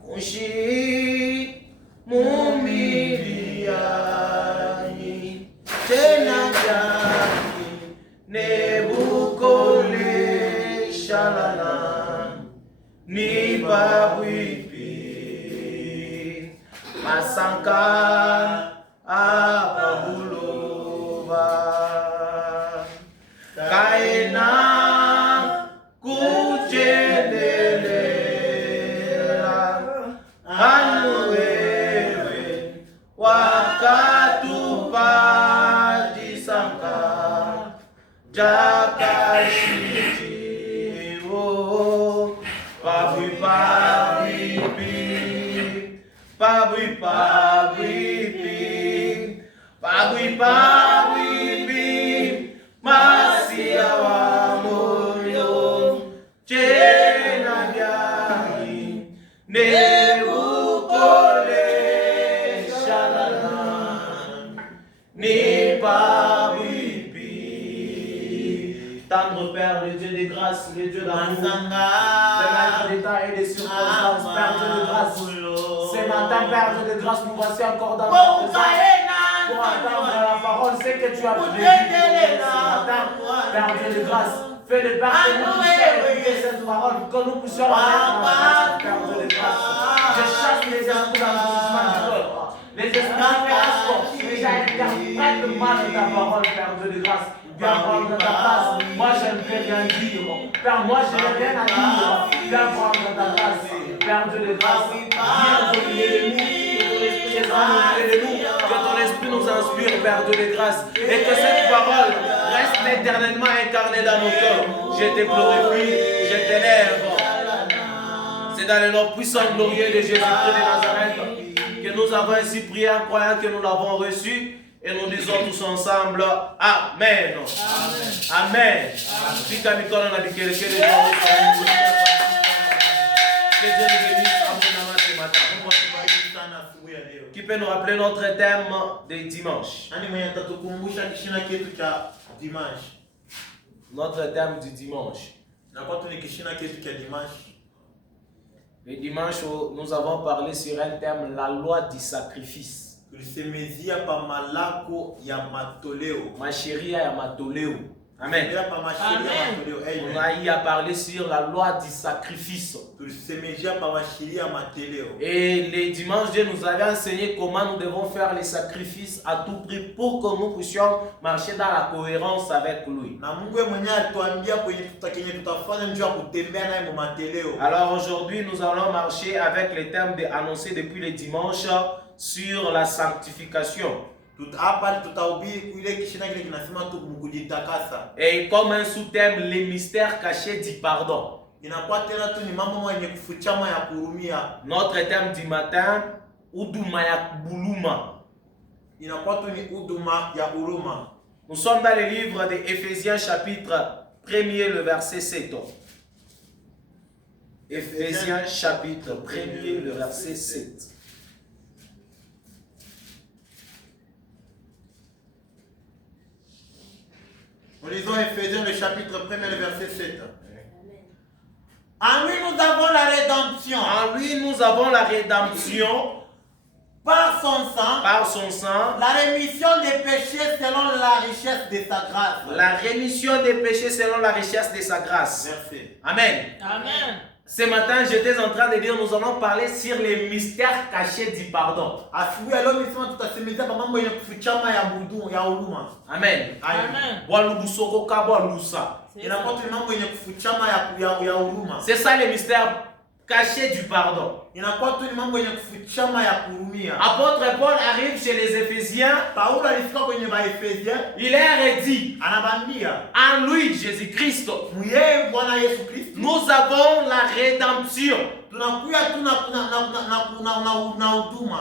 Kushi mumiliani tena jani nebukole shalala ni babwipi masanka abulova kaena kujendelela anuwewe wakatupajisanka jakashijiwo pabwipabipi pabwipabipi pabwipabipi masia wa moyo chena byani nebukole shalala ni pabwipi. Tendre Père, le Dieu des grâces, le Dieu d'amour, le maître d'état et des circonstances, Père Dieu de grâce. Ce matin, Père Dieu de grâce, nous voici encore dans ta présence pour entendre la parole, c'est que tu as prédit ce matin, Père Dieu de grâce. Fais de Père que nous puissions écouter cette parole, que nous puissions la mettre en place, Père Dieu de grâce. Je chasse les esprits d'enrichissement du cœur, les esprits d'enrichissement, déjà interprète le mal de ta parole, Père Dieu de grâce. Viens prendre ta place. Moi, je ne peux rien dire. Père, moi, je n'ai rien à dire. Viens prendre ta place. Père Dieu de grâce, viens dominer de nous. Que ton esprit nous inspire, Père Dieu de grâce. Et que cette parole reste éternellement incarnée dans nos cœurs. Je te glorifie, je t'élève. C'est dans le nom puissant et glorieux de Jésus-Christ de Nazareth que nous avons ainsi prié en croyant que nous l'avons reçu. Et nous disons tous ensemble Amen. Amen. Que Dieu nous bénisse abondamment ce matin. Qui peut nous rappeler notre thème de dimanche? Notre thème du dimanche. Le dimanche, nous avons parlé sur un thème, la loi du sacrifice. Ma chérie ya matoleo. Amen. On a eu à parler sur la loi du sacrifice. Et les dimanches, Dieu nous avait enseigné comment nous devons faire les sacrifices à tout prix pour que nous puissions marcher dans la cohérence avec lui. Alors aujourd'hui, nous allons marcher avec les thèmes annoncés depuis le dimanche sur la sanctification. Et comme un sous-thème, les mystères cachés du pardon. Notre thème du matin, Uduma ya Buluma. Nous sommes dans le livre de Éphésiens chapitre 1er, le verset 7. Éphésiens chapitre 1er, le verset 7. Nous lisons Éphésiens le chapitre 1er, le verset 7. En lui nous avons la rédemption. En lui nous avons la rédemption. Par son sang. Par son sang. La rémission des péchés selon la richesse de sa grâce. La rémission des péchés selon la richesse de sa grâce. Merci. Amen. Amen. Ce matin, j'étais en train de dire, nous allons parler sur les mystères cachés du pardon. Amen. Amen. C'est ça les mystères cachés du pardon. Apôtre Paul arrive chez les Éphésiens. Il est redit en lui, Jésus-Christ, nous avons la rédemption.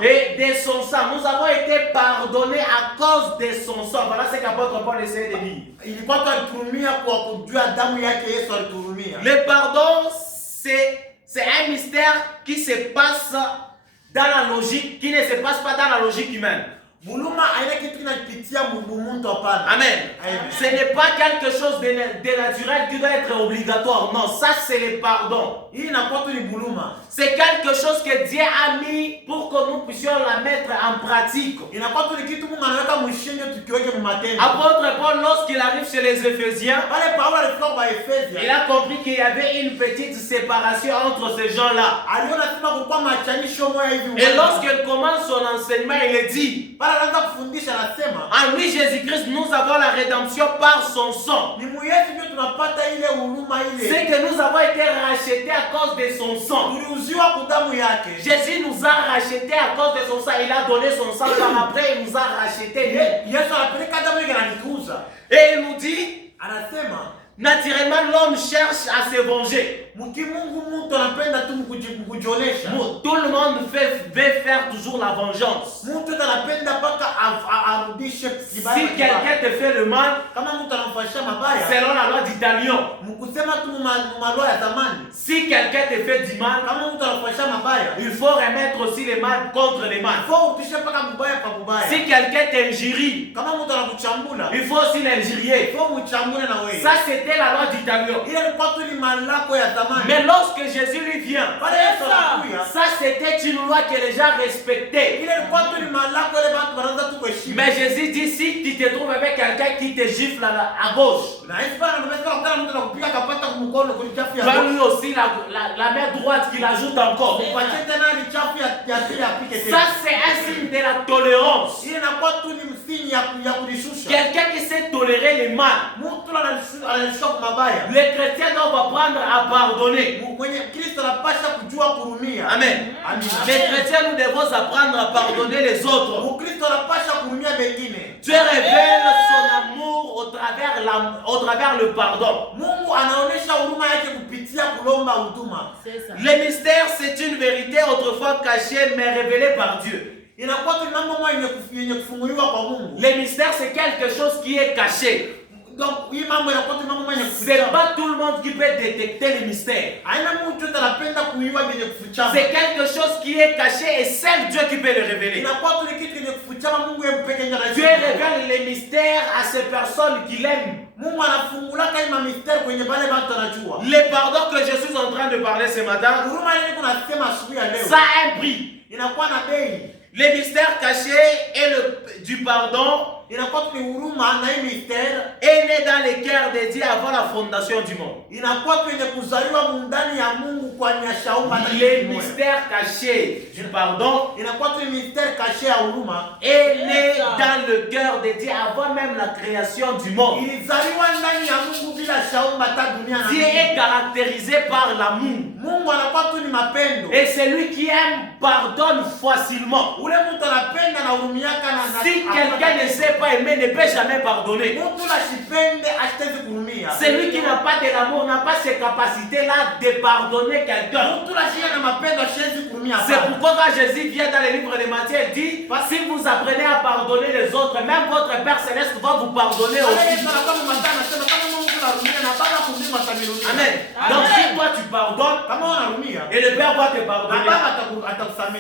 Et de son sang, nous avons été pardonnés à cause de son sang. Voilà ce qu'apôtre Paul essaie de dire. Le pardon, c'est un mystère qui se passe dans la logique, qui ne se passe pas dans la logique humaine. Amen. Ce n'est pas quelque chose de naturel qui doit être obligatoire. Non, ça c'est le pardon. C'est quelque chose que Dieu a mis pour que nous puissions la mettre en pratique. Apôtre Paul, lorsqu'il arrive chez les Éphésiens, il a compris qu'il y avait une petite séparation entre ces gens-là. Et lorsqu'il commence son enseignement, il dit, en lui Jésus-Christ, nous avons la rédemption par son sang. C'est que nous avons été rachetés à cause de son sang. Jésus nous a rachetés à cause de son sang. Il a donné son sang par après, il nous a rachetés. Et il nous dit, naturellement, l'homme cherche à se venger. Tout le monde veut faire toujours la vengeance. Si quelqu'un te fait le mal, selon la loi d'Italion, si quelqu'un te fait du mal, il faut remettre aussi les mal contre les mal. Si quelqu'un t'injurie, il faut aussi l'injurier. Ça, c'était la loi d'Italion. Mais lorsque Jésus lui vient, ça c'était une loi que les gens respectaient. Mais Jésus dit, si tu te trouves avec quelqu'un qui te gifle à gauche, va lui aussi la main droite qu'il ajoute encore. Ça c'est un signe de la tolérance. Quelqu'un qui sait tolérer les mal. Les chrétiens doivent apprendre à pardonner. Amen. Les chrétiens, nous devons apprendre à pardonner les autres. Dieu révèle son amour au travers le pardon. Le mystère, c'est une vérité autrefois cachée mais révélée par Dieu. Le mystère, c'est quelque chose qui est caché. C'est pas tout le monde qui peut détecter le mystère. C'est quelque chose qui est caché et seul Dieu qui peut le révéler. Dieu révèle les mystères à ces personnes qu'il aime. Le pardon que je suis en train de parler ce matin, ça a un prix. Le mystère caché et du pardon est né dans les cœurs de Dieu avant la fondation du monde. Le mystère caché du pardon est né dans le cœur de Dieu avant même la création du monde. Dieu est caractérisé par l'amour. Et celui qui aime pardonne facilement. Si quelqu'un ne sait pas aimer, ne peut jamais pardonner. Celui qui n'a pas de l'amour n'a pas ces capacités-là de pardonner quelqu'un. C'est pourquoi quand Jésus vient dans le livre de Matthieu, il dit, si vous apprenez à pardonner les autres, même votre Père Céleste va vous pardonner aussi. Amen. Donc si toi tu pardonnes, et le Père va te pardonner.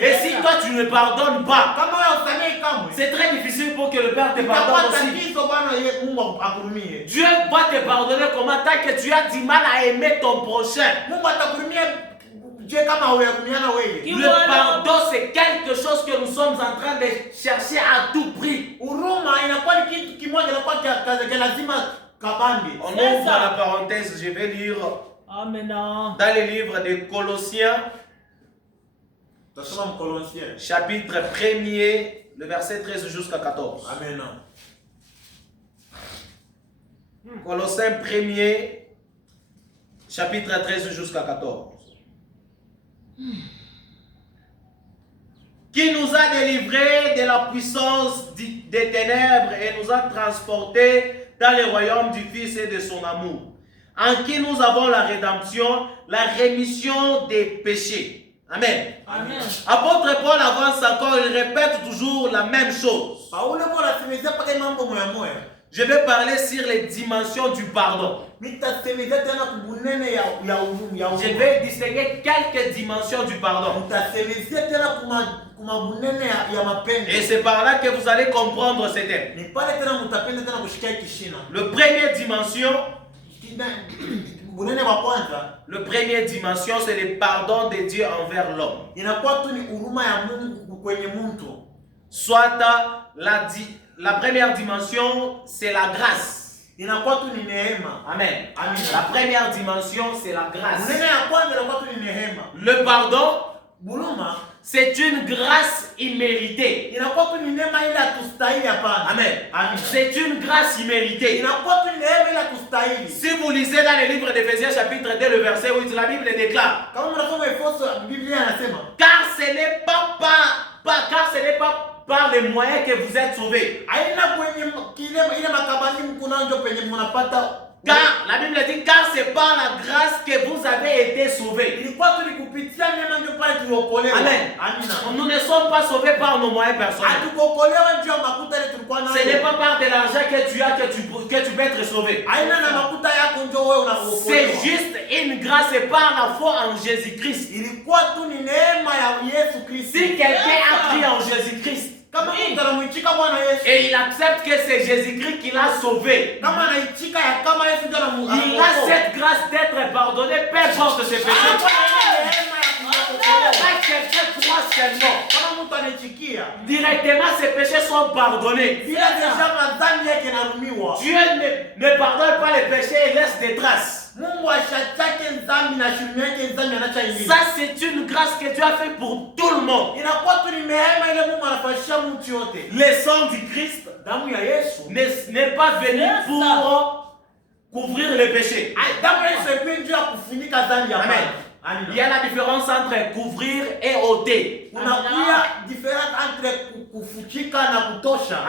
Et si toi tu ne pardonnes pas, c'est très difficile pour que le Père te pardonne aussi. Dieu va te pardonner comment? Tant que tu as du mal à aimer ton prochain. Le pardon, c'est quelque chose que nous sommes en train de chercher à tout prix. On ouvre la parenthèse, je vais lire dans le livre des Colossiens, chapitre 1er, le verset 13 jusqu'à 14. Amen. Colossiens 1er, chapitre 13 jusqu'à 14. Qui nous a délivrés de la puissance des ténèbres et nous a transportés dans le royaume du Fils et de son amour, en qui nous avons la rédemption, la rémission des péchés. Amen. Amen. Apôtre Paul avance encore, il répète toujours la même chose. Je vais parler sur les dimensions du pardon. Je vais distinguer quelques dimensions du pardon. Et c'est par là que vous allez comprendre ce thème. Le première dimension, c'est le pardon de Dieu envers l'homme. Soit la première dimension, c'est la grâce. Amen. La première dimension, c'est la grâce. Le pardon, c'est une grâce imméritée. Amen. C'est une grâce imméritée. Si vous lisez dans le livre d'Éphésiens chapitre 2, le verset 8, la Bible déclare: car ce n'est pas par les moyens que vous êtes sauvés. Car la Bible dit, car c'est par la grâce que vous avez été sauvés. Amen. Nous ne sommes pas sauvés par nos moyens personnels. Ce n'est pas par de l'argent que tu as que tu peux être sauvé. C'est juste une grâce et par la foi en Jésus-Christ. Si quelqu'un a cru en Jésus-Christ et il accepte que c'est Jésus-Christ qui l'a sauvé, il a cette grâce d'être pardonné, peu importe ses péchés. Quelqu'un croit seulement, directement ses péchés sont pardonnés. Dieu ne pardonne pas les péchés et laisse des traces. Ça, c'est une grâce que Dieu a fait pour tout le monde. Le sang du Christ n'est pas venu pour couvrir les péchés. Amen. Il y a la différence entre couvrir et ôter.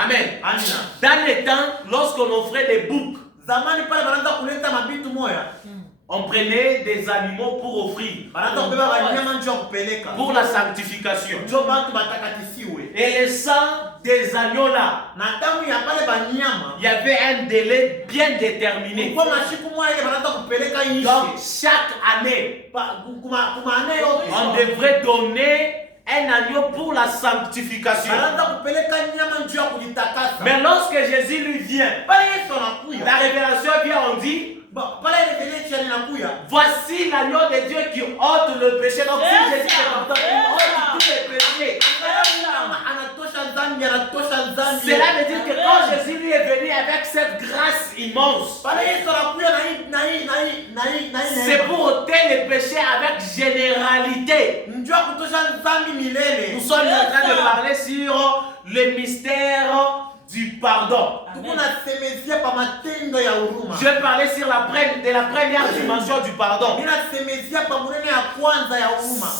Amen. Dans les temps, lorsqu'on offrait des boucs, on prenait des animaux pour offrir, pour la sanctification. Et le sang des agneaux là, il y avait un délai bien déterminé. Donc chaque année, on devrait donner un agneau pour la sanctification. Mais lorsque Jésus lui vient, la révélation vient, on dit: voici l'agneau de Dieu qui ôte le péché. Donc si Jésus est content, il ôte tous les péchés. Cela veut dire que quand Jésus lui est venu avec cette grâce immense, c'est pour ôter les péchés avec généralité. Nous sommes en train de parler sur le mystère du pardon. Je vais parler sur la première dimension du pardon.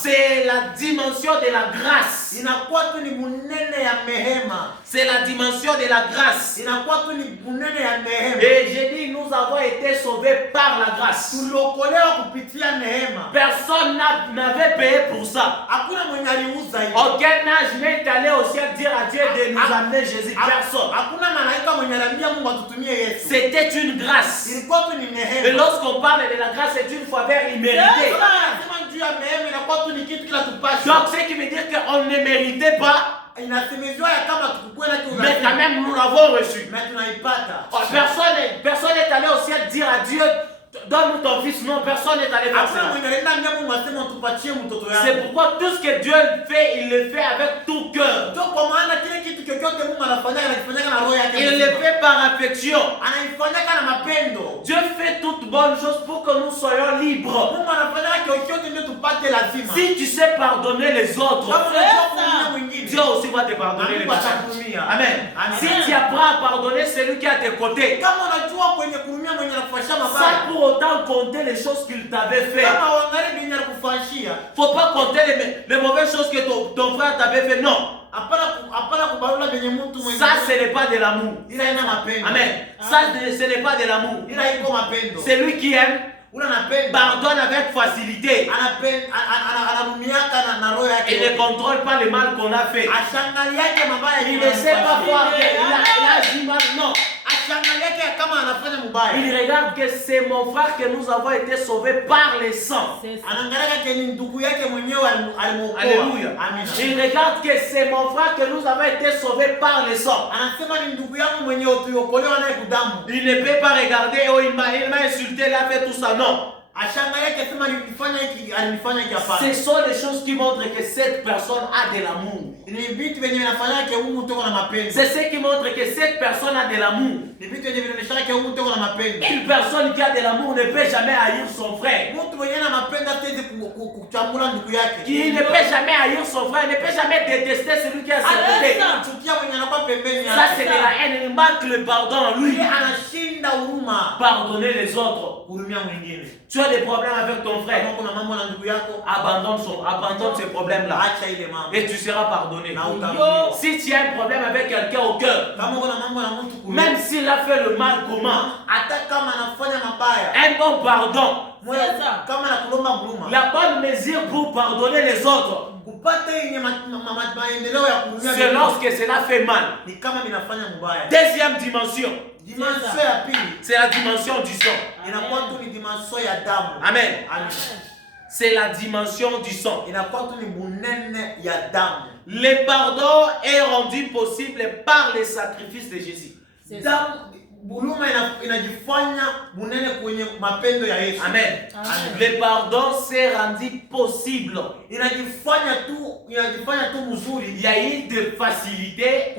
C'est la dimension de la grâce. C'est la dimension de la grâce. Et j'ai dit, nous avons été sauvés par la grâce. Personne n'avait payé pour ça. Aucun âge n'est allé au ciel dire à Dieu de nous amener Jésus. Personne. C'était une grâce. Et lorsqu'on parle de la grâce, c'est une faveur imméritée. Donc ce qui veut dire qu'on ne méritait pas, mais quand même nous l'avons reçu. Personne n'est allé au ciel dire à Dieu: donne-nous ton fils. Non, personne n'est allé faire ça. C'est pourquoi tout ce que Dieu fait, il le fait avec tout cœur. Il le fait par affection. Dieu fait toutes bonnes choses pour que nous soyons libres. Si tu sais pardonner les autres, Dieu aussi va te pardonner les péchés. Amen. Si tu apprends à pardonner celui qui est à tes côtés, sans pour autant compter les choses qu'il t'avait fait. Faut pas compter les mauvaises choses que ton frère t'avait fait. Non. Ça, ce n'est pas de l'amour. Amen. Ça, ce n'est pas de l'amour. C'est lui qui aime, pardonne avec facilité. Il ne contrôle pas le mal qu'on a fait. Il ne sait pas voir qu'il a dit mal. Non. À Il regarde que c'est mon frère que nous avons été sauvés par le sang. Alléluia. Il regarde que c'est mon frère que nous avons été sauvés par le sang. Il ne peut pas regarder, oh, il m'a insulté, il a fait tout ça. Non. Ce sont des choses qui montrent que cette personne a de l'amour. C'est ce qui montre que cette personne a de l'amour. Une personne qui a de l'amour ne peut jamais haïr son frère. Qui ne peut jamais haïr son frère, ne peut jamais détester celui qui a ses côtés. Ça c'est de la haine, il manque le pardon en lui. Pardonner les autres. Tu as des problèmes avec ton frère. Abandonne ce problème-là. Et tu seras pardonné. Si tu as un problème avec quelqu'un au cœur, même s'il a fait le mal comment, un bon pardon, la bonne mesure pour pardonner les autres, c'est lorsque cela fait mal. Deuxième dimension, c'est la dimension du sang. Amen. C'est la dimension du sang. Le pardon est rendu possible par le sacrifice de Jésus. Amen. Le pardon s'est rendu possible. Il y a eu de facilité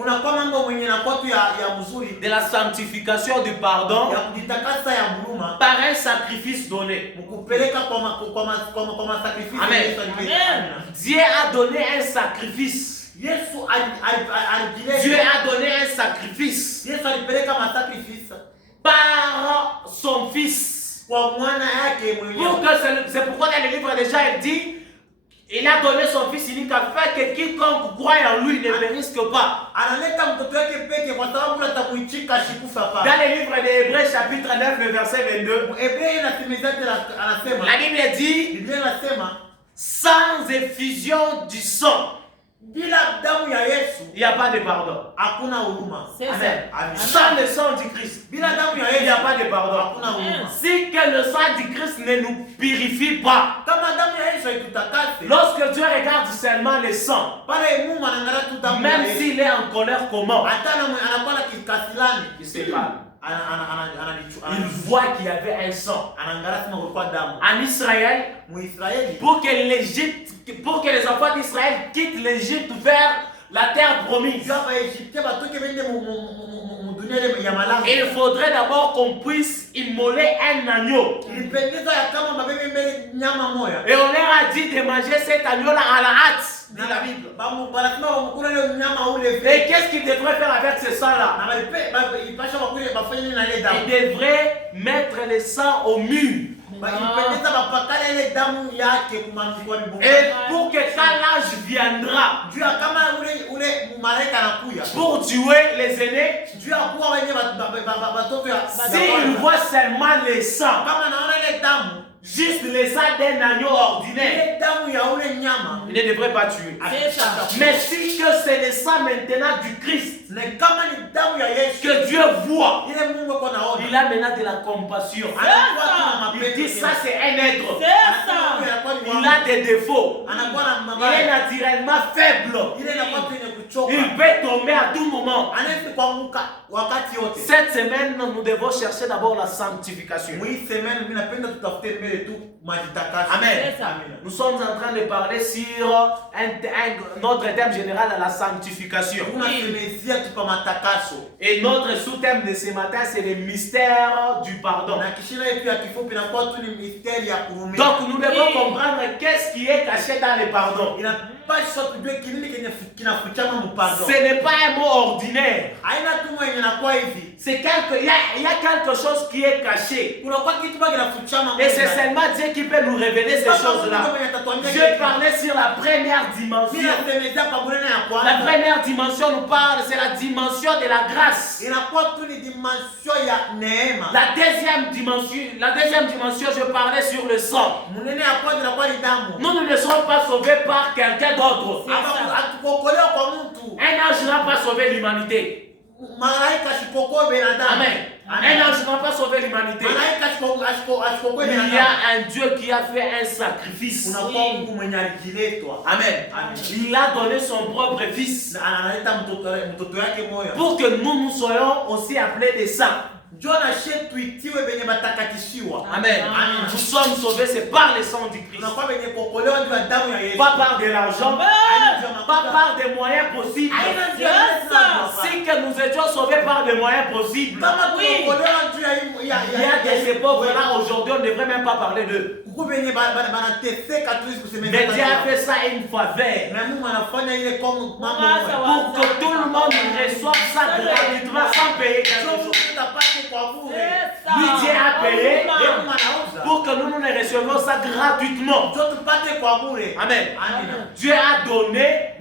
de la sanctification du pardon par un sacrifice donné. Amen. Dieu a donné un sacrifice. Dieu a donné un sacrifice par son fils. C'est pourquoi dans le livre déjà il dit, il a donné son fils unique afin que quiconque croit en lui ne périsse pas. Dans le livre des Hébreux chapitre 9 le verset 22, la Bible dit, sans effusion du sang, il n'y a pas de pardon. Amen. Sans le sang du Christ, il n'y a pas de pardon. Si que le sang du Christ ne nous purifie pas, lorsque Dieu regarde seulement le sang, même s'il est en colère comment, il se parle. Il voit qu'il y avait un sang en Israël pour que les enfants d'Israël quittent l'Égypte vers la terre promise. Il faudrait d'abord qu'on puisse immoler un agneau. Et on leur a dit de manger cet agneau-là à la hâte. Dans la Bible. Et qu'est-ce qu'il devrait faire avec ce sang-là? Il devrait mettre le sang au mur. Et pour que quand l'âge viendra pour tuer les aînés, s'il voit seulement le sang, juste le sang d'un agneau ordinaire, il ne devrait pas tuer. Mais si que c'est le sang maintenant du Christ que Dieu voit, il a maintenant de la compassion. Il dit ça c'est un être. Il a des défauts. Il est naturellement faible. Il peut tomber à tout moment. Cette semaine, nous devons chercher d'abord la sanctification. Amen. Nous sommes en train de parler sur notre thème général, la sanctification. Et notre sous-thème de ce matin, c'est le mystère du pardon. Donc nous devons comprendre qu'est-ce qui est caché dans le pardon. Ce n'est pas un mot ordinaire. Il y a quelque chose qui est caché. Et c'est seulement Dieu qui peut nous révéler ces choses-là. Je parlais sur la première dimension. La première dimension nous parle, c'est la dimension de la grâce. La deuxième dimension, je parlais sur le sang. Nous ne serons pas sauvés par quelqu'un d'autre. Un ange n'a pas sauvé l'humanité. Amen. Un ange n'a pas sauvé l'humanité. Il y a un Dieu qui a fait un sacrifice. Amen. Il a donné son propre fils pour que nous soyons aussi appelés des saints. Amen. Nous sommes sauvés, c'est par le sang du Christ. Pas par de l'argent, pas par des moyens possibles. Si que nous étions sauvés par des moyens possibles, il y a des époques-là, aujourd'hui, on ne devrait même pas parler d'eux. Mais Dieu a fait ça une faveur pour que tout le monde reçoive ça gratuitement sans payer quelque chose. Lui, Dieu a payé pour que nous ne recevions ça gratuitement. Amen. Dieu a donné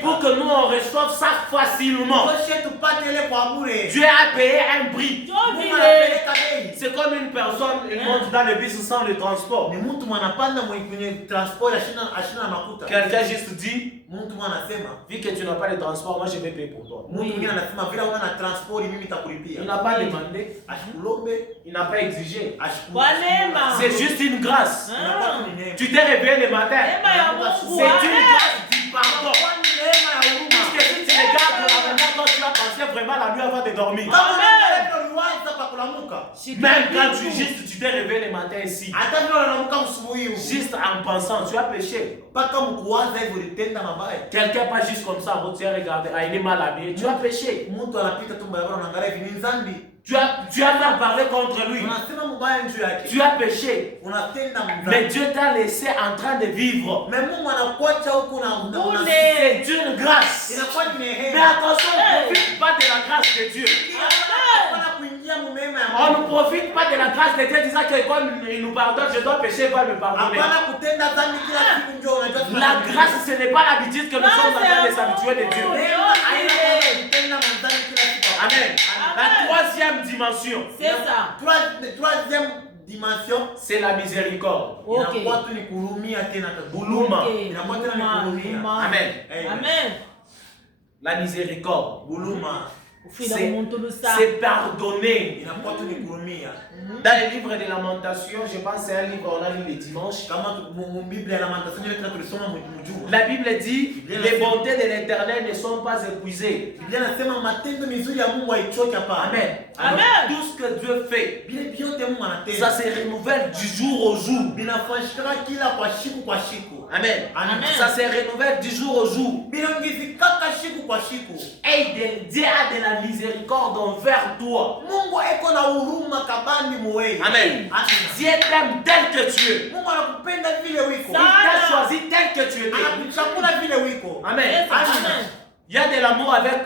pour que nous on reçoive ça facilement. Dieu a payé un prix. C'est comme une personne, il monte dans le bus sans le transport. Quelqu'un juste dit, vu que tu n'as pas de transport, moi je vais payer pour toi. Il n'a pas demandé, il n'a pas exigé. C'est juste une grâce. Tu t'es réveillé le matin. C'est une grâce du pardon. Puisque si tu regardes la maman quand tu as pensé vraiment la nuit avant de dormir. Même quand tu t'es réveillé le matin ici, juste en pensant, tu as péché. Quelqu'un pas juste comme ça, tu as regardé, il est mal habillé, tu as péché. Tu as mal parlé contre lui. Tu as péché. Mais Dieu t'a laissé en train de vivre. C'est une grâce. Mais attention, on ne profite pas de la grâce de Dieu. On ne profite pas de la grâce de Dieu disant que comme il nous pardonne, je dois pécher, il va me pardonner. La grâce, ce n'est pas l'habitude que nous sommes en train de s'habituer de Dieu. Amen. La troisième dimension. C'est ça. Troisième dimension, c'est la miséricorde. Okay. Buluma. Amen. Amen. La miséricorde. Buluma. C'est pardonner. Dans le livre de Lamentations, je pense que c'est un livre qu'on a lu le dimanche. La Bible dit les bontés de l'Éternel ne sont pas épuisées. Amen. Amen. Tout ce que Dieu fait, ça se renouvelle du jour au jour. Amen. Amen. Ça se renouvelle du jour au jour. Et Dieu a de la miséricorde envers toi. Amen. Dieu t'aime tel que tu es. Il t'a choisi tel que tu étais. Amen. Il y a de l'amour avec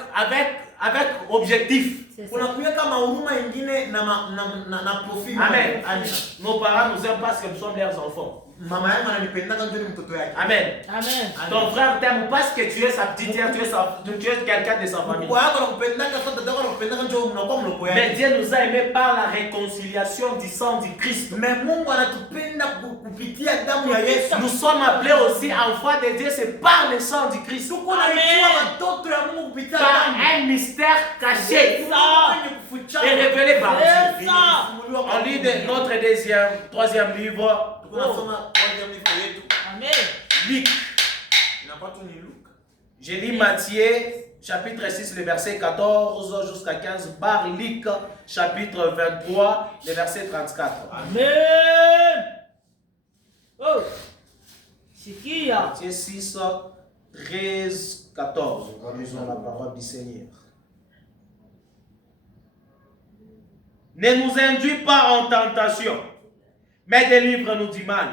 objectif. Amen. Nos parents nous aiment parce que nous sommes leurs enfants. Amen. Amen. Ton frère t'aime parce que tu es sa petite sœur, tu es quelqu'un de sa famille. Mais Dieu nous a aimés par la réconciliation du sang du Christ. Nous sommes appelés aussi enfants de Dieu, c'est par le sang du Christ. Par un mystère caché et révélé par Dieu. On lit notre troisième livre. Amen. Luc. J'ai lu Matthieu, chapitre 6, le verset 14 jusqu'à 15, par Luc, chapitre 23, le verset 34. Amen. Oh. C'est qui là? Matthieu 6, 13, 14. Nous lisons la parole du Seigneur. Ne nous induis pas en tentation, mais délivre-nous du mal.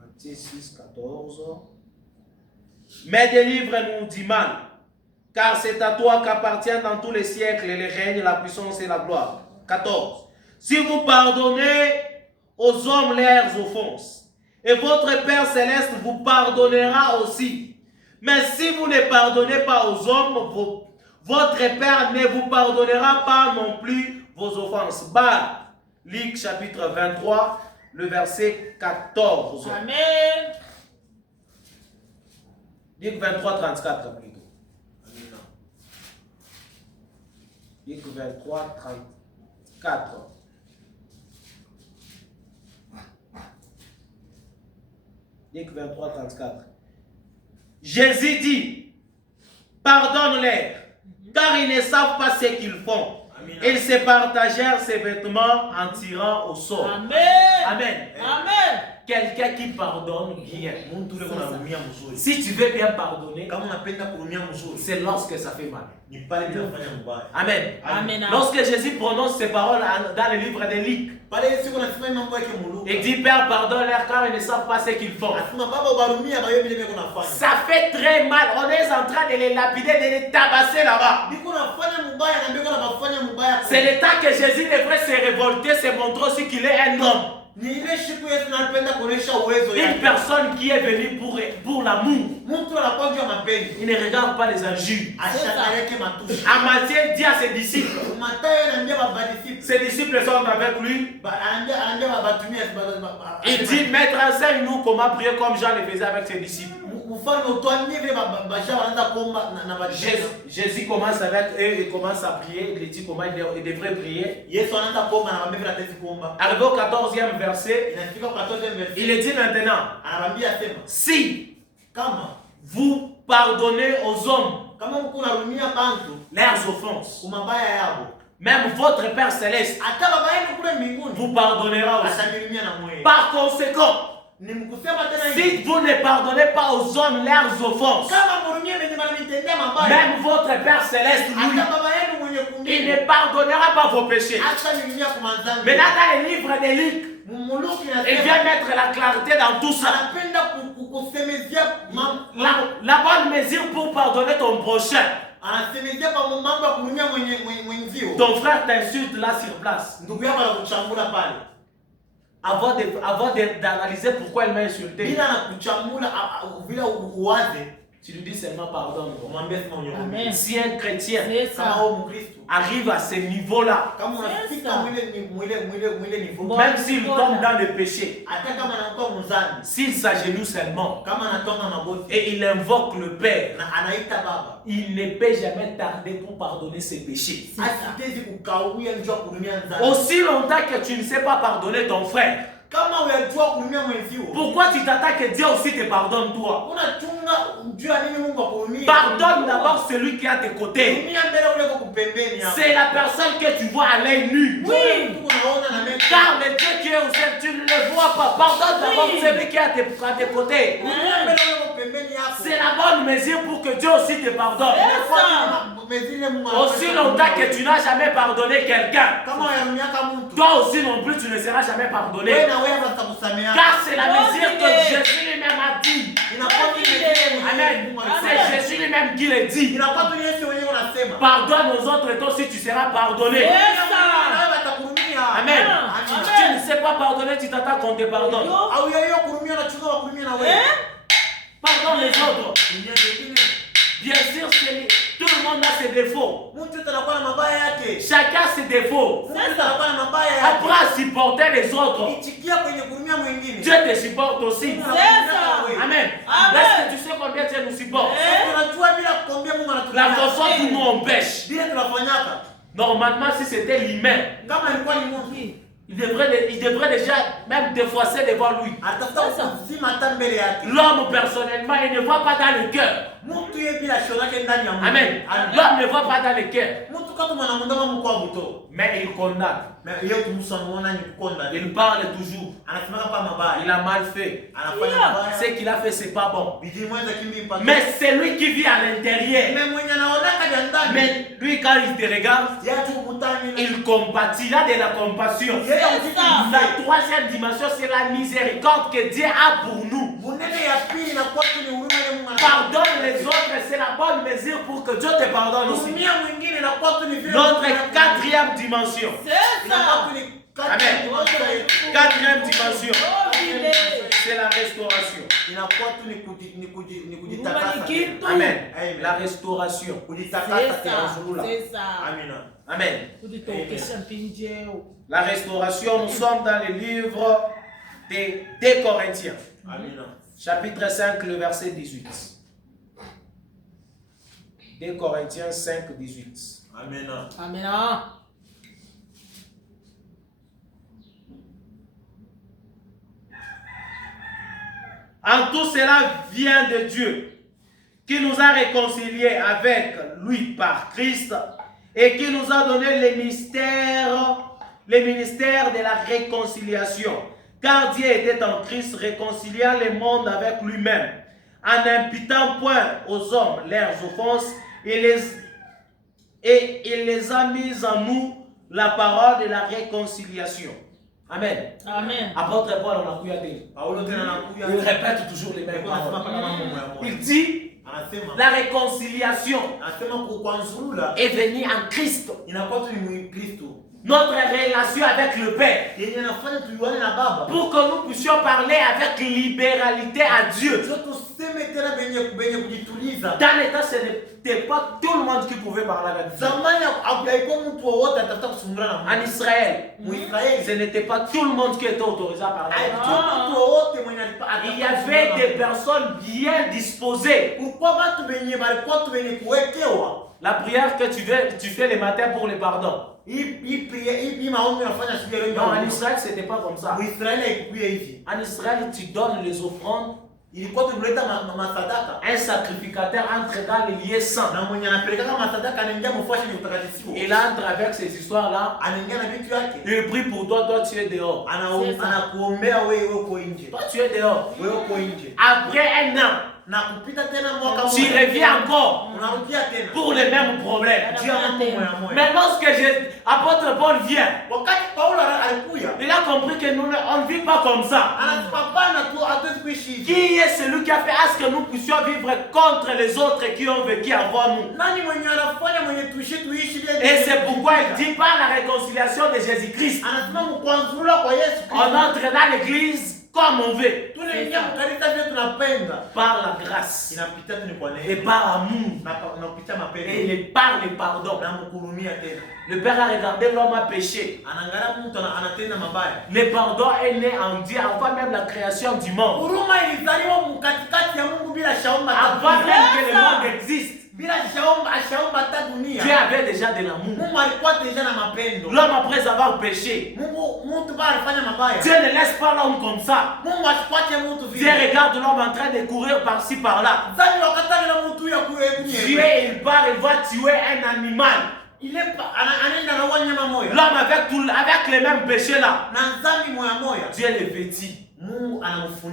Matthieu 6, 14. Mais délivre-nous du mal, car c'est à toi qu'appartiennent dans tous les siècles les règnes, la puissance et la gloire. 14. Si vous pardonnez aux hommes leurs offenses, et votre Père Céleste vous pardonnera aussi. Mais si vous ne pardonnez pas aux hommes, votre Père ne vous pardonnera pas non plus vos offenses. Luc chapitre 23, le verset 14. Amen. Luc 23, 34 plutôt. Amina. Luc 23, 34. Luc 23, 34. Jésus dit, pardonne-les, car ils ne savent pas ce qu'ils font. Amina. Ils se partagèrent ses vêtements en tirant au sort. Amen. Amen. Amen. Quelqu'un qui pardonne bien. Muntu ule unarumia mzuri. Si tu veux bien pardonner, Kama unapenda kurumia mzuri, c'est lorsque ça fait mal. ni pale binafanya mbaya. Amen. Amen. Lorsque Jésus prononce ces paroles dans le livre de Luc, Pale siku nasema mambo yake muluka. il dit, Père, pardonne-leur car ils ne savent pas ce qu'ils font. Asema baba ubarumia bayo bile biko nafanya. Ça fait très mal. On est en train de les lapider, de les tabasser là-bas. Biko nafanya mbaya na biko nafanya mbaya. C'est le temps que Jésus devrait se révolter, se montrer aussi qu'il est un homme. Ni ile siku Yesu anapenda kuonesha uwezo yake. Une personne qui est venue pour l'amour. Mtu anapokuwa mapenzi. Il ne regarde pas les injures. Ashaka yake matushi. En Matthieu dit à ses disciples, Mathayo anambia baba disciples. ses disciples sont avec lui. Anambia baba tumia. Il dit, Maître, enseigne-nous comment prier comme Jean le faisait avec ses disciples. Jésus commence avec eux et commence à prier. Il dit comment il devrait prier. Arrivé au 14e verset, il dit maintenant, si vous pardonnez aux hommes leurs offenses, même votre Père Céleste vous pardonnera aussi. Par conséquent, si vous ne pardonnez pas aux hommes leurs offenses, même votre Père Céleste, lui, il ne pardonnera pas vos péchés. Maintenant, dans le livre de Luc, il vient mettre la clarté dans tout ça. La bonne mesure pour pardonner ton prochain. Ton frère t'insulte là sur place. Avant d'analyser pourquoi elle m'a insulté, tu lui dis seulement pardon. Amen. Si un chrétien C'est ça. arrive à ce niveau-là, Bon, même s'il voilà. tombe dans le péché, s'il s'agenouille seulement et il invoque le Père, il ne peut jamais tarder pour pardonner ses péchés. Aussi longtemps que tu ne sais pas pardonner ton frère, pourquoi tu t'attends que Dieu aussi te pardonne toi? Pardonne d'abord celui qui est à tes côtés. C'est la personne que tu vois à l'œil nu. Oui. Car le Dieu qui est au ciel, tu ne le vois pas. Pardonne d'abord celui qui est à tes côtés. C'est la bonne mesure pour que Dieu aussi te pardonne. Aussi longtemps que tu n'as jamais pardonné quelqu'un, toi aussi non plus tu ne seras jamais pardonné. Car c'est la mesure que Jésus lui-même a dit. Amen. C'est Jésus lui-même qui le dit. Pardonne aux autres et toi aussi tu seras pardonné. Amen. Si tu ne sais pas pardonner, tu t'attends qu'on te pardonne. Pardonne les autres. Bien sûr, tout le monde a ses défauts. Chacun a ses défauts. Apprends à supporter les autres. Dieu te supporte aussi. Amen. Est-ce que tu sais combien Dieu nous supporte? La façon dont nous on pêche. Normalement, si c'était l'humain, il devrait déjà même défroisser devant lui. L'homme, personnellement, il ne voit pas dans le cœur. Amen. L'homme ne voit pas dans le cœur. Mais il condamne. Il parle toujours. Il a mal fait. Ce qu'il a fait, c'est pas bon. Mais c'est lui qui vit à l'intérieur. Mais lui, quand il te regarde, il compatit. Il a de la compassion. La troisième dimension, c'est la miséricorde que Dieu a pour nous. Pardonne les autres, c'est la bonne mesure pour que Dieu te pardonne aussi. Notre quatrième dimension. Amen. Quatrième dimension, c'est la restauration. Amen. La restauration. C'est ça. Amen. La restauration, nous sommes dans le livre des Corinthiens. Chapitre 5, le verset 18. 2 Corinthiens 5, 18. Amen. Amen. En tout cela vient de Dieu, qui nous a réconciliés avec lui par Christ et qui nous a donné le ministère de la réconciliation. Car Dieu était en Christ réconciliant le monde avec lui-même, en n'imputant point aux hommes leurs offenses, et il les a mis en nous la parole de la réconciliation. Amen. Amen. Apôtre Paul, on a couillé. Il répète toujours les mêmes paroles. Il dit, la réconciliation est venue en Christ. Notre relation avec le Père. Pour que nous puissions parler avec libéralité à Dieu. Dans l'état, ce n'était pas tout le monde qui pouvait parler avec Dieu. En Israël, ce n'était pas tout le monde qui était autorisé à parler avec Dieu. Il y avait des personnes bien disposées. La prière que tu fais le matin pour le pardon. Non, en Israël, ce n'était pas comme ça. En Israël, tu donnes les offrandes. Un sacrificateur entre dans les lieux saints. Il entre avec ces histoires-là. Il prie pour toi, toi tu es dehors. Toi tu es dehors. Après un an, tu reviens encore pour les mêmes problèmes. Mais lorsque apôtre Paul vient, il a compris que nous on ne vit pas comme ça. Qui est celui qui a fait à ce que nous puissions vivre contre les autres qui ont vécu avant nous? Et c'est pourquoi il dit par la réconciliation de Jésus-Christ, on entre dans l'église comme on veut. Par la grâce. Et par amour. Et par le pardon. Le Père a regardé l'homme a péché. Le pardon est né en Dieu avant même la création du monde. Avant même que le monde existe. Dieu avait déjà de l'amour. L'homme après avoir péché, Dieu ne laisse pas l'homme comme ça. Dieu regarde l'homme en train de courir par-ci par-là. Dieu il part, il va tuer un animal. L'homme avec les mêmes péchés là, Dieu le vêtit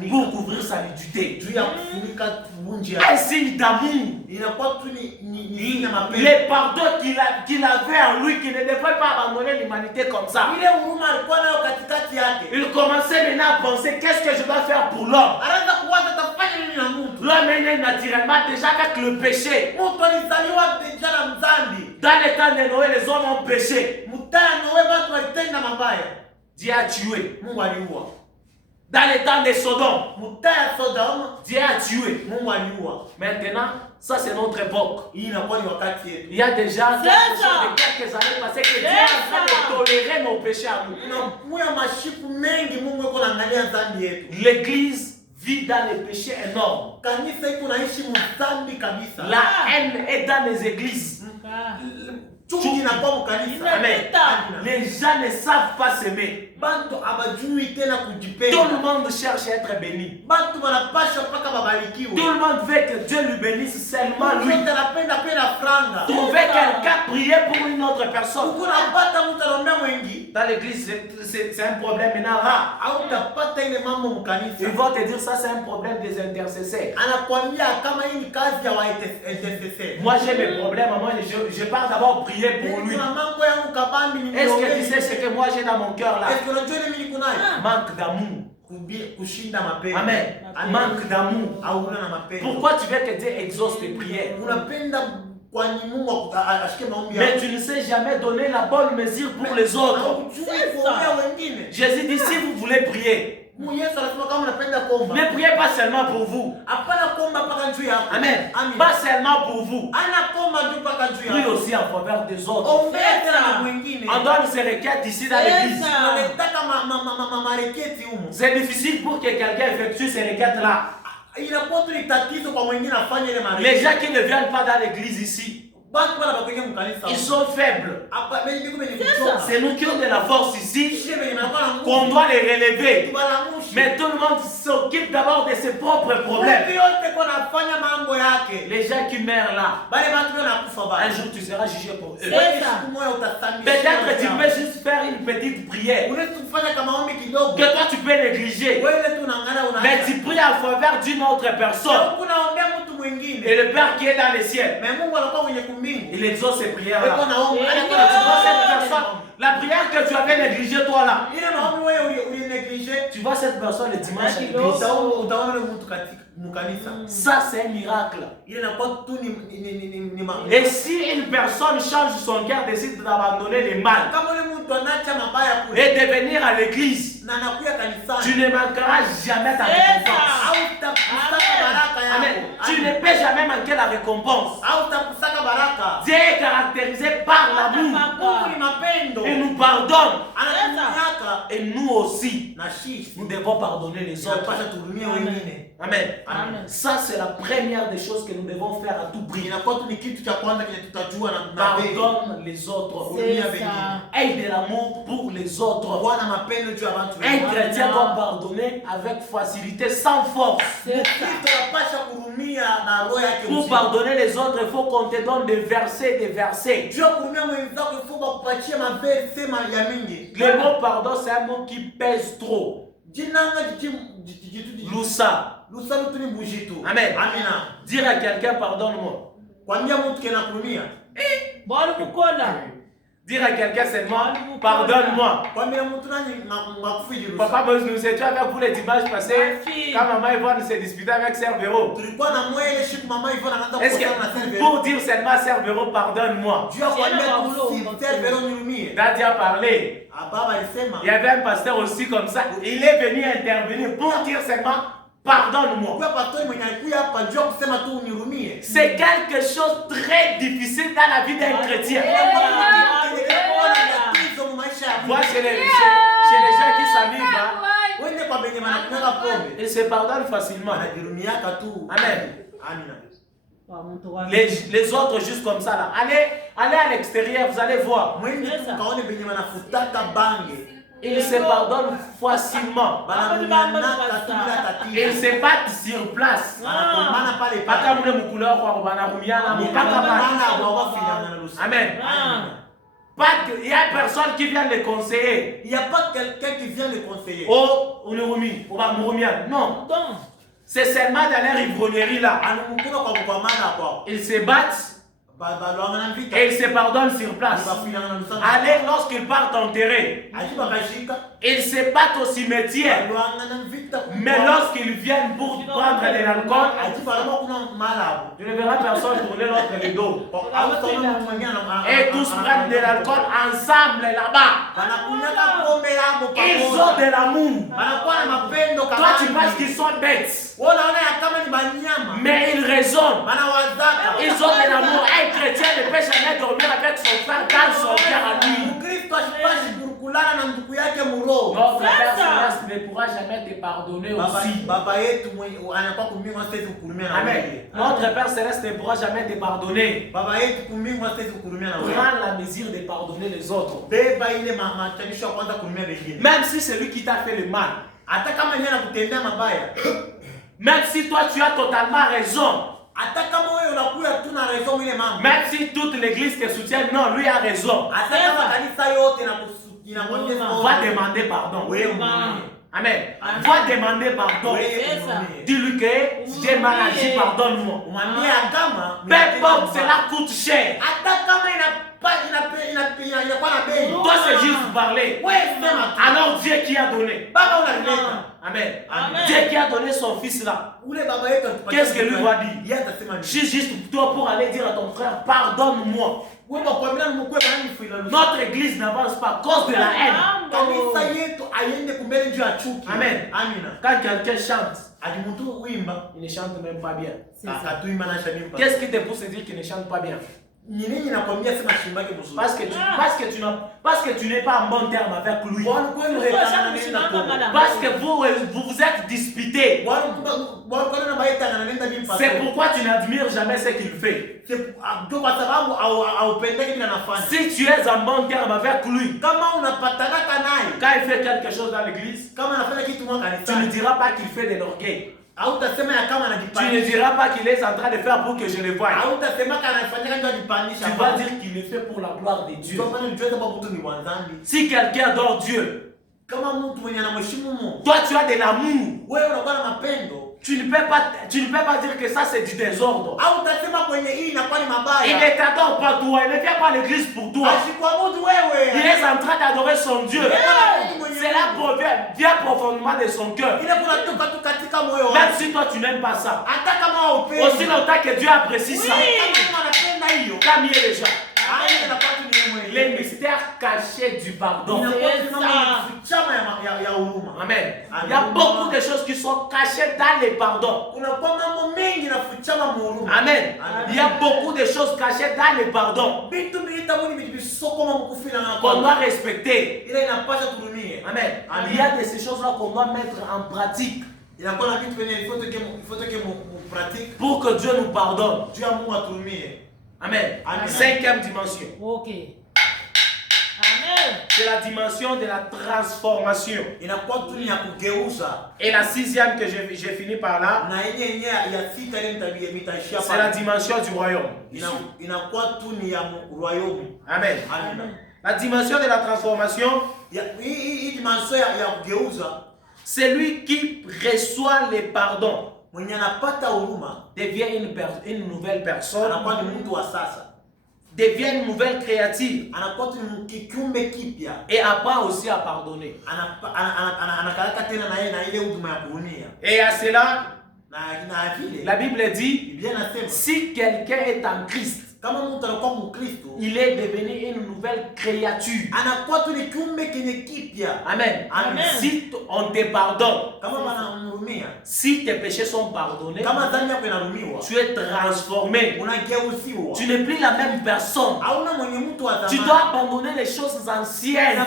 pour couvrir sa nudité. Un signe d'amour. Le pardon qu'il avait en lui, qui ne devrait pas abandonner l'humanité comme ça. Il commençait maintenant à penser, qu'est-ce que je dois faire pour l'homme? L'homme est né naturellement déjà avec le péché. Dans le temps de Noé, les hommes ont péché. Dieu a tué. Dans le temps de Sodome, Dieu a tué. Maintenant, ça c'est notre époque. Il y a déjà quelques années passées que Dieu est en train de tolérer nos péchés à nous. L'église vit dans les péchés énormes. La haine est dans les églises. Amen. Les gens ne savent pas s'aimer. Tout le monde cherche à être béni. Tout le monde veut que Dieu lui bénisse seulement lui. Trouver quelqu'un prier pour une autre personne. Dans l'église, c'est un problème maintenant rare. Ils vont te dire ça, c'est un problème des intercesseurs. Moi j'ai mes problèmes, moi je pars d'abord prier pour lui. Est-ce que tu sais ce que moi j'ai dans mon cœur là? Manque d'amour. Amen. Manque d'amour. Pourquoi tu veux que Dieu exauce tes prières? Mais tu ne sais jamais donner la bonne mesure pour les autres. Jésus dit, si vous voulez prier, ne priez pas seulement pour vous. Amen. Pas seulement pour vous. Prie aussi en faveur des autres. On donne ces requêtes ici dans l'église. C'est difficile pour que quelqu'un effectue ces requêtes là. Les gens qui ne viennent pas dans l'église ici, ils sont faibles. C'est nous qui avons de la force ici, qu'on doit les relever. Mais tout le monde s'occupe d'abord de ses propres problèmes. Les gens qui meurent là, un jour tu seras jugé pour eux. Peut-être tu peux juste faire une petite prière que toi tu peux négliger. Mais tu pries en faveur d'une autre personne. Et le Père qui est dans les cieux, il exauce ces prières-là. La prière que tu avais négligée toi là, tu vois cette personne le dimanche à l'église. Ça c'est un miracle. Et si une personne change son cœur, décide d'abandonner le mal et de venir à l'église, tu ne manqueras jamais ta récompense. Amen. Tu ne peux jamais manquer la récompense. Dieu est caractérisé par l'amour. Il nous pardonne. Et nous aussi, nous devons pardonner les autres. Amen. Amen. Ça, c'est la première des choses que nous devons faire à tout prix. Pardonne les autres. Aie de l'amour pour les autres. Un chrétien doit pardonner avec facilité, sans force. Pour pardonner les autres, il faut qu'on te donne des versets, des versets. Le mot pardon, c'est un mot qui pèse trop. Loussa. Amen. Dire à quelqu'un pardonne-moi. Dire à quelqu'un seulement pardonne-moi. Papa Moïse, nous étions avec vous les dimanches passés quand maman Yvonne s'est disputée avec Sœur Véro. Est-ce que pour dire seulement Sœur Véro pardonne-moi, Nadia a parlé. Il y avait un pasteur aussi comme ça. Il est venu intervenir pour dire seulement pardonne-moi. C'est quelque chose de très difficile dans la vie d'un chrétien. Moi, chez les gens qui s'animent, ils se pardonnent facilement. Amen. Les autres, juste comme ça, là. Allez à l'extérieur, vous allez voir. Ils se pardonnent facilement. Ils se battent sur place. Amen. Il y a personne qui vient les conseiller. Il n'y a pas quelqu'un qui vient les conseiller. Oh, non. C'est seulement dans leur ivrognerie là. Ils se battent. Et ils se pardonnent sur place. Allez, lorsqu'ils partent enterrer, ils se battent au cimetière. Mais lorsqu'ils viennent pour prendre de l'alcool, tu ne verras personne tourner l'autre le dos. Et tous prennent de l'alcool ensemble là-bas. Ils ont de l'amour. Toi, tu penses qu'ils sont bêtes. Mais ils raisonnent. Ils ont de l'amour. Un chrétien ne peut jamais dormir avec son frère dans son cœur à lui. Notre Père Céleste ne pourra jamais te pardonner aussi. Amen. Notre Père Céleste ne pourra jamais te pardonner. Prends la mesure de pardonner les autres. Même si c'est lui qui t'a fait le mal. Même si toi tu as totalement raison. Même si toute l'église te soutient, non, lui a raison. Va demander pardon. Amen. Va demander pardon. Dis-lui que j'ai mal agi, pardonne-moi. Peu importe, cela coûte cher. Toi, c'est juste parler. Alors Dieu qui a donné. Amen. Dieu qui a donné son fils là. Qu'est-ce que lui va dire? Je suis juste toi pour aller dire à ton frère, pardonne-moi. Notre église n'avance pas à cause de la haine. Amen. Quand quelqu'un chante, il ne chante même pas bien. Qu'est-ce qui te pousse à dire qu'il ne chante pas bien? Parce que tu n'es pas en bon terme avec lui. Parce que vous vous êtes disputés. C'est pourquoi tu n'admires jamais ce qu'il fait. Si tu es en bon terme avec lui, quand il fait quelque chose dans l'église, tu ne diras pas qu'il fait de l'orgueil. Tu ne diras pas qu'il est en train de faire pour que je le voie. Tu vas dire qu'il le fait pour la gloire de Dieu. Si quelqu'un adore Dieu, toi tu as de l'amour. Tu ne peux pas dire que ça c'est du désordre. Il ne t'adore pas toi, il ne vient pas à l'église pour toi. Il est en train d'adorer son Dieu. Cela vient profondément de son cœur. Même si toi tu n'aimes pas ça, aussi longtemps que Dieu apprécie ça, t'as mis les gens. Les mystères cachés du pardon. Amen. Il y a beaucoup de choses qui sont cachées dans les pardons. Amen. Il y a beaucoup de choses cachées dans les pardons qu'on doit respecter. Amen. Il y a de ces choses-là qu'on doit mettre en pratique pour que Dieu nous pardonne. Amen. Cinquième dimension. Ok. Amen. C'est la dimension de la transformation. Et la sixième que j'ai fini par là, c'est la dimension du royaume. Amen. La dimension de la transformation, c'est lui qui reçoit les pardons, devient une nouvelle personne, devient une nouvelle créature et apprend aussi à pardonner. Et à cela, la Bible dit, si quelqu'un est en Christ, il est devenu une nouvelle créature. Amen. Amen. Si on te pardonne, si tes péchés sont pardonnés, tu es transformé. Tu n'es plus la même personne. Tu dois abandonner les choses anciennes.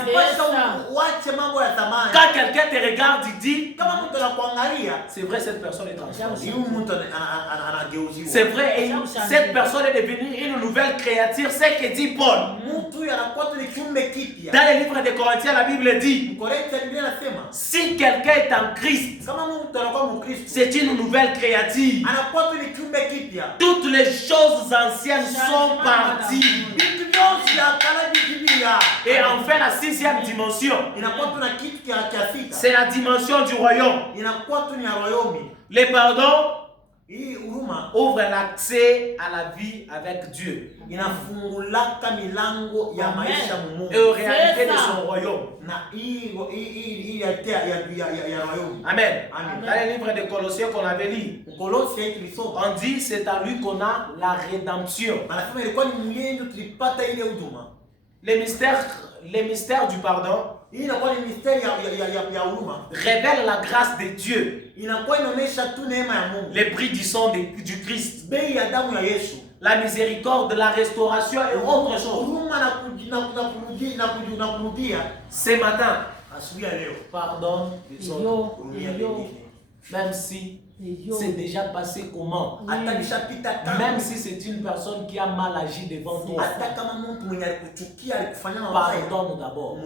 Quand quelqu'un te regarde, il dit, c'est vrai, cette personne est transformée. C'est vrai, et cette personne est devenue une nouvelle créature. C'est ce que dit Paul. Dans le livre de Corinthiens, la Bible dit, si quelqu'un est en Christ, c'est une nouvelle créature. Toutes les choses anciennes sont parties. Et enfin, la sixième dimension, c'est la dimension du royaume. Les pardons ouvre l'accès à la vie avec Dieu et aux réalités de son royaume. Amen. Dans le livre de Colossiens qu'on avait lu, on dit c'est à lui qu'on a la rédemption. Les mystères du pardon révèlent la grâce de Dieu, les prix du sang du Christ, la miséricorde, la restauration et autre chose. Ce matin, pardonne les autres, même si c'est déjà passé comment, même si c'est une personne qui a mal agi devant toi, pardonne d'abord.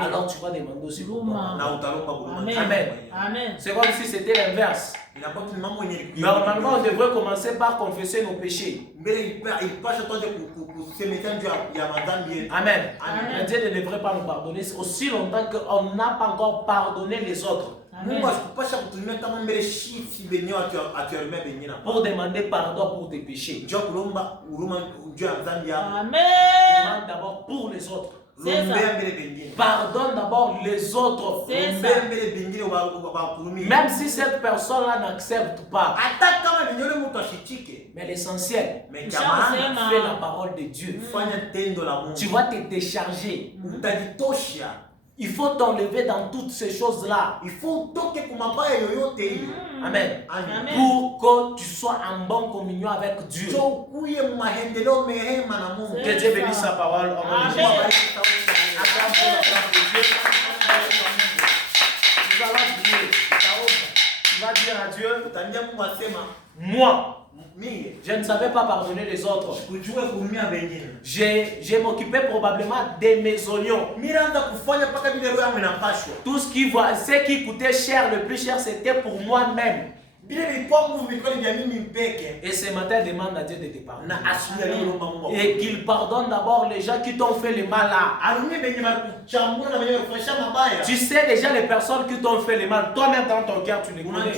Alors tu vas demander aussi pardon. Amen. C'est comme si c'était l'inverse. Normalement, on devrait commencer par confesser nos péchés. Amen. Mais Dieu ne devrait pas nous pardonner aussi longtemps qu'on n'a pas encore pardonné les autres. Pour demander pardon pour tes péchés. Amen. Demande d'abord pour les autres. Pardonne d'abord les autres. Même si cette personne-là n'accepte pas. Mais l'essentiel, fais la parole de Dieu. Tu vas te décharger. Il faut t'enlever dans toutes ces choses-là. Il faut toquer pour ma paille yoyote. Amen. Amen. Pour que tu sois en bonne communion avec Dieu. Que Dieu bénisse sa parole. Au nom de Jésus. Nous allons prier. Tu vas dire à Dieu, moi, je ne savais pas pardonner les autres. Je m'occupais probablement de mes oignons. Tout ce qui coûtait cher, le plus cher, c'était pour moi-même. Et ce matin, demande à Dieu de te pardonner. Et qu'il pardonne d'abord les gens qui t'ont fait le mal là. Tu sais déjà les personnes qui t'ont fait le mal. Toi-même dans ton cœur, tu les connais.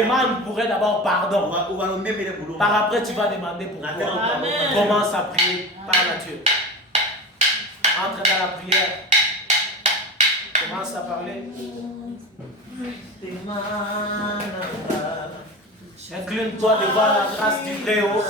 Demande pour eux d'abord pardon. Par après, tu vas demander pour toi. Commence à prier. Parle à Dieu. Entre dans la prière. Commence à parler. Incline-toi devant la grâce du Très-Haut.